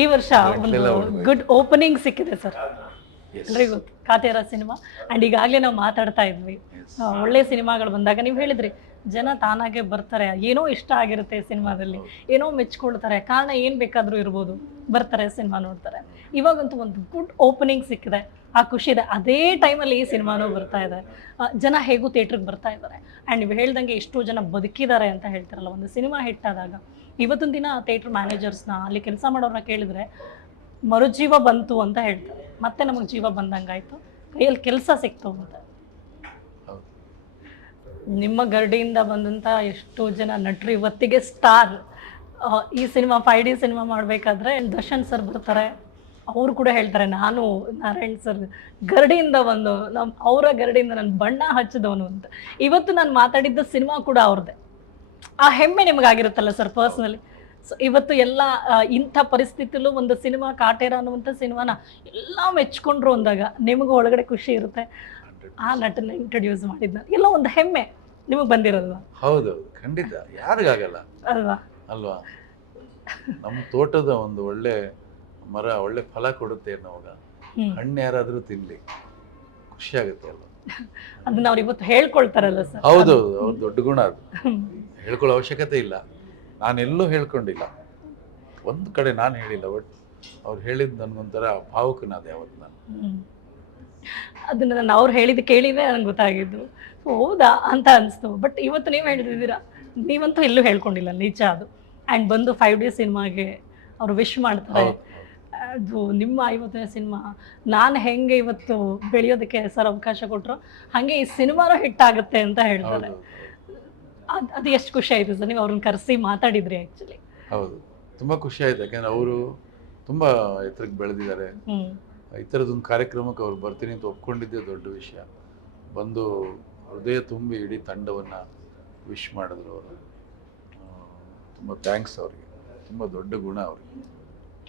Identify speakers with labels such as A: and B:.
A: ಈ ವರ್ಷ ಒಂದು ಗುಡ್ ಓಪನಿಂಗ್ ಸಿಕ್ಕಿದೆ ಸರ್. ಎಲ್ರಿಗೂ ಕಾತೇರ ಸಿನಿಮಾ. ಅಂಡ್ ಈಗಾಗಲೇ ನಾವು ಮಾತಾಡ್ತಾ ಇದ್ವಿ. ಒಳ್ಳೆ ಸಿನಿಮಾಗಳು ಬಂದಾಗ ನೀವು ಹೇಳಿದ್ರಿ ಜನ ತಾನಾಗೆ ಬರ್ತಾರೆ. ಏನೋ ಇಷ್ಟ ಆಗಿರುತ್ತೆ ಸಿನಿಮಾದಲ್ಲಿ. ಏನೋ ಮೆಚ್ಕೊಳ್ತಾರೆ. ಕಾರಣ ಏನ್ ಬೇಕಾದ್ರೂ ಇರ್ಬೋದು. ಬರ್ತಾರೆ ಸಿನಿಮಾ ನೋಡ್ತಾರೆ. ಇವಾಗಂತೂ ಒಂದು ಗುಡ್ ಓಪನಿಂಗ್ ಸಿಕ್ಕಿದೆ. ಆ ಖುಷಿ ಇದೆ. ಅದೇ ಟೈಮಲ್ಲಿ ಈ ಸಿನಿಮಾನೂ ಬರ್ತಾ ಇದೆ. ಜನ ಹೇಗೂ ಥಿಯೇಟ್ರಿಗೆ ಬರ್ತಾ ಇದ್ದಾರೆ. ಆ್ಯಂಡ್ ನೀವು ಹೇಳ್ದಂಗೆ ಎಷ್ಟೋ ಜನ ಬದುಕಿದ್ದಾರೆ ಅಂತ ಹೇಳ್ತಾರಲ್ಲ. ಒಂದು ಸಿನಿಮಾ ಹಿಟ್ಟಾದಾಗ ಇವತ್ತಿನ ದಿನ ಥಿಯೇಟ್ರ್ ಮ್ಯಾನೇಜರ್ಸ್ನ ಅಲ್ಲಿ ಕೆಲಸ ಮಾಡೋರನ್ನ ಕೇಳಿದ್ರೆ, ಮರುಜೀವ ಬಂತು ಅಂತ ಹೇಳ್ತಾರೆ. ಮತ್ತೆ ನಮಗೆ ಜೀವ ಬಂದಂಗಾಯ್ತು. ಕೈಯಲ್ಲಿ ಕೆಲಸ ಸಿಕ್ತು ಅಂತ ನಿಮ್ಮ ಗರ್ಡಿಯಿಂದ ಬಂದಂಥ ಎಷ್ಟೋ ಜನ ನಟರು ಇವತ್ತಿಗೆ ಸ್ಟಾರ್ ಈ ಸಿನಿಮಾ ಫೈವ್ ಡಿ ಸಿನಿಮಾ ಮಾಡಬೇಕಾದ್ರೆ ದರ್ಶನ್ ಸರ್ ಬರ್ತಾರೆ. ಅವರು ಕೂಡ ಹೇಳ್ತಾರೆ ನಾನು ನಾರಾಯಣ್ ಸರ್ ಗರಡಿಯಿಂದ ಒಂದು ನಮ್ಮ ಅವರ ಗರಡಿಯಿಂದ ನಾನು ಬಣ್ಣ ಹಚ್ಚಿದವನು ಅಂತ. ಇವತ್ತು ನಾನು ಮಾತಾಡಿದ್ದ ಸಿನಿಮಾ ಕೂಡ ಅವ್ರದ್ದೇ ಆ ಹೆಮ್ಮೆ ನಿಮಗಾಗಿರುತ್ತಲ್ಲ ಸರ್ ಪರ್ಸ್ನಲಿ? ಸೊ ಇವತ್ತು ಎಲ್ಲ ಇಂಥ ಪರಿಸ್ಥಿತಿಲೂ ಒಂದು ಸಿನಿಮಾ ಕಾಟೇರ ಅನ್ನುವಂಥ ಸಿನಿಮಾನ ಎಲ್ಲ ಮೆಚ್ಕೊಂಡ್ರು ಅಂದಾಗ ನಿಮಗೂ ಒಳಗಡೆ ಖುಷಿ ಇರುತ್ತೆ. ಆ ನಟನ ಇಂಟ್ರೊಡ್ಯೂಸ್ ಮಾಡಿದ್ನ. ಎಲ್ಲ ಒಂದು ಹೆಮ್ಮೆ ನಿಮಗೆ ಬಂದಿರೋದು.
B: ಹೌದು ಖಂಡಿತ. ಯಾರಿಗಾಗಲ್ಲ.
A: ಅಲ್ವಾ?
B: ಅಲ್ವಾ? ನಮ್ಮ ತೋಟದ ಒಂದು ಒಳ್ಳೆ ಮರ ಒಳ್ಳೆ ಫಲ ಕೊಡುತ್ತೆ ಅನ್ನೋವಾಗ ಹಣ್ಣು ಯಾರಾದ್ರೂ ತಿನ್ಲಿ. ಖುಷಿ ಆಗುತ್ತೆ ಅಲ್ವಾ?
A: ಅದನ್ನ ಅವ್ರು ಇವತ್ತು ಹೇಳ್ಕೊಳ್ತಾರಲ್ಲ ಸರ್.
B: ಹೌದು ಅವ್ರ ದೊಡ್ಡ ಗುಣ ಅದು. ಹೇಳ್ಕೊಳ್ಳೋ ಅವಶ್ಯಕತೆ ಇಲ್ಲ. ನಾನೆಲ್ಲೂ ಹೇಳ್ಕೊಂಡಿಲ್ಲ. ಒಂದು ಕಡೆ ನಾನು ಹೇಳಿಲ್ಲ ಬಟ್ ಅವ್ರು ಹೇಳಿದ್ ನನ್ಗೊಂಥರ ಭಾವುಕನಾದೆ ಯಾವತ್ತು ನಾನು.
A: ಅದನ್ನ ನಾನು ಅವ್ರು ಹೇಳಿದ್ದು ಕೇಳಿದ್ರೆ ನನಗೆ ಗೊತ್ತಾಗಿದ್ದು. ಹೌದಾ ಅಂತ ಅನಿಸ್ತು. ಬಟ್ ಇವತ್ತು ನೀವು ಹೇಳ್ತಿದ್ದೀರಾ ನೀವಂತೂ ಎಲ್ಲೂ ಹೇಳ್ಕೊಂಡಿಲ್ಲ ನಿಜ ಅದು. ಆ್ಯಂಡ್ ಬಂದು ಫೈವ್ ಡೇ ಸಿನಿಮಾಗೆ ಅವ್ರು ವಿಶ್ ಮಾಡ್ತಾರೆ. ಅದು ನಿಮ್ಮ ಐವತ್ತನೇ ಸಿನಿಮಾ. ನಾನು ಹೆಂಗೆ ಇವತ್ತು ಬೆಳೆಯೋದಕ್ಕೆ ಸರ್ ಅವಕಾಶ ಕೊಟ್ಟರು ಹಾಗೆ ಈ ಸಿನಿಮಾನೂ ಹಿಟ್ ಆಗುತ್ತೆ ಅಂತ ಹೇಳ್ತಾರೆ. ಅದು ಅದು ಎಷ್ಟು ಖುಷಿ ಆಯಿತು ಸರ್ ನೀವು ಅವ್ರನ್ನ ಕರೆಸಿ ಮಾತಾಡಿದ್ರಿ ಆ್ಯಕ್ಚುಲಿ
B: ಹೌದು ತುಂಬ ಖುಷಿ ಆಯ್ತು. ಯಾಕೆಂದ್ರೆ ಅವರು ತುಂಬ ಎತ್ತರಕ್ಕೆ ಬೆಳೆದಿದ್ದಾರೆ. ಈ ಥರದೊಂದು ಕಾರ್ಯಕ್ರಮಕ್ಕೆ ಅವ್ರು ಬರ್ತೀನಿ ಅಂತ ಒಪ್ಕೊಂಡಿದ್ದೇ ದೊಡ್ಡ ವಿಷಯ. ಬಂದು ಹೃದಯ ತುಂಬಿ ಇಡೀ ತಂಡವನ್ನು ವಿಶ್ ಮಾಡಿದ್ರು ಅವರು. ತುಂಬ ಥ್ಯಾಂಕ್ಸ್ ಅವ್ರಿಗೆ. ತುಂಬ ದೊಡ್ಡ ಗುಣ ಅವ್ರಿಗೆ.